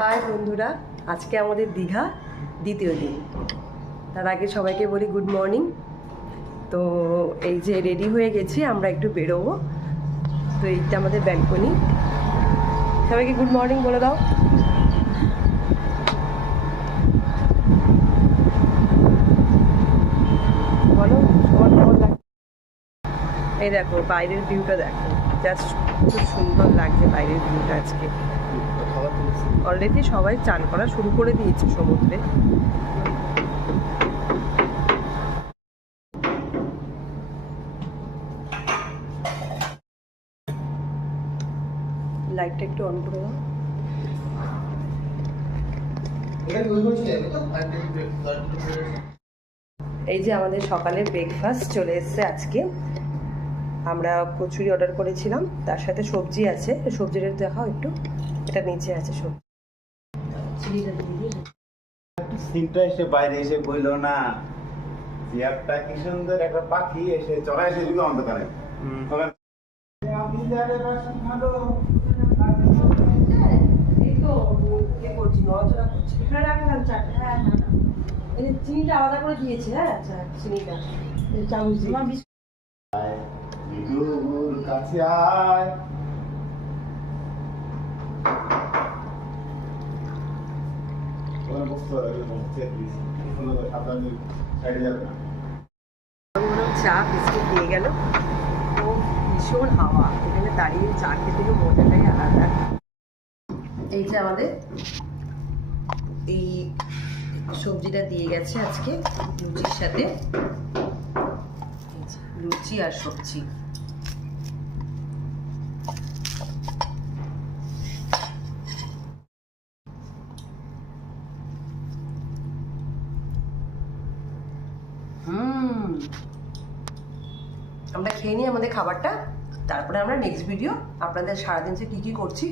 High বন্ধুরা, আজকে আমাদের দীঘা দ্বিতীয় দিন। তার আগে সবাইকে বলি গুড মর্নিং। তো এই যে রেডি হয়ে গেছি, আমরা একটু বেরোবো। তো এইটা আমাদের ব্যালকনি। সবাইকে গুড মর্নিং বলে দাও। বলো সবার কেমন লাগছে? এই দেখো বাইরের ভিউটা দেখো, জাস্ট খুব সুন্দর লাগছে বাইরের ভিউটা আজকে। অলরেডি সবাই চান করা শুরু করে দিয়েছে সমুদ্রে। লাইটটা একটু অন করে দাও। এই যে আমাদের সকালের ব্রেকফাস্ট চলে এসছে আজকে। আমরা কচুরি অর্ডার করেছিলাম, তার সাথে সবজি আছে। সবজিটা দেখাও একটু, এটা নিচে আছে সবজি। সিনটা এসে বাইরে এসে বললো না, চেয়ারটা কি সুন্দর একটা পাখি এসে চড়া এসে দিল অন্ধকারে। চিনিটা আলাদা করে দিয়েছে। হ্যাঁ আচ্ছা, চিনিটা বিদুর কাছে আয়। চা বিস্কুট দিয়ে গেল। ও ভীষণ হাওয়া, এখানে দাঁড়িয়ে চা খেতে মজাটাই আলাদা। এই যে আমাদের এই সবজিটা দিয়ে গেছে আজকে লুচির সাথে, লুচি আর সবজি। আমরা খেয়ে নিই আমাদের খাবারটা, তারপরে আমরা নেক্সট ভিডিও আপনাদের সারাদিন যে কী কী করছি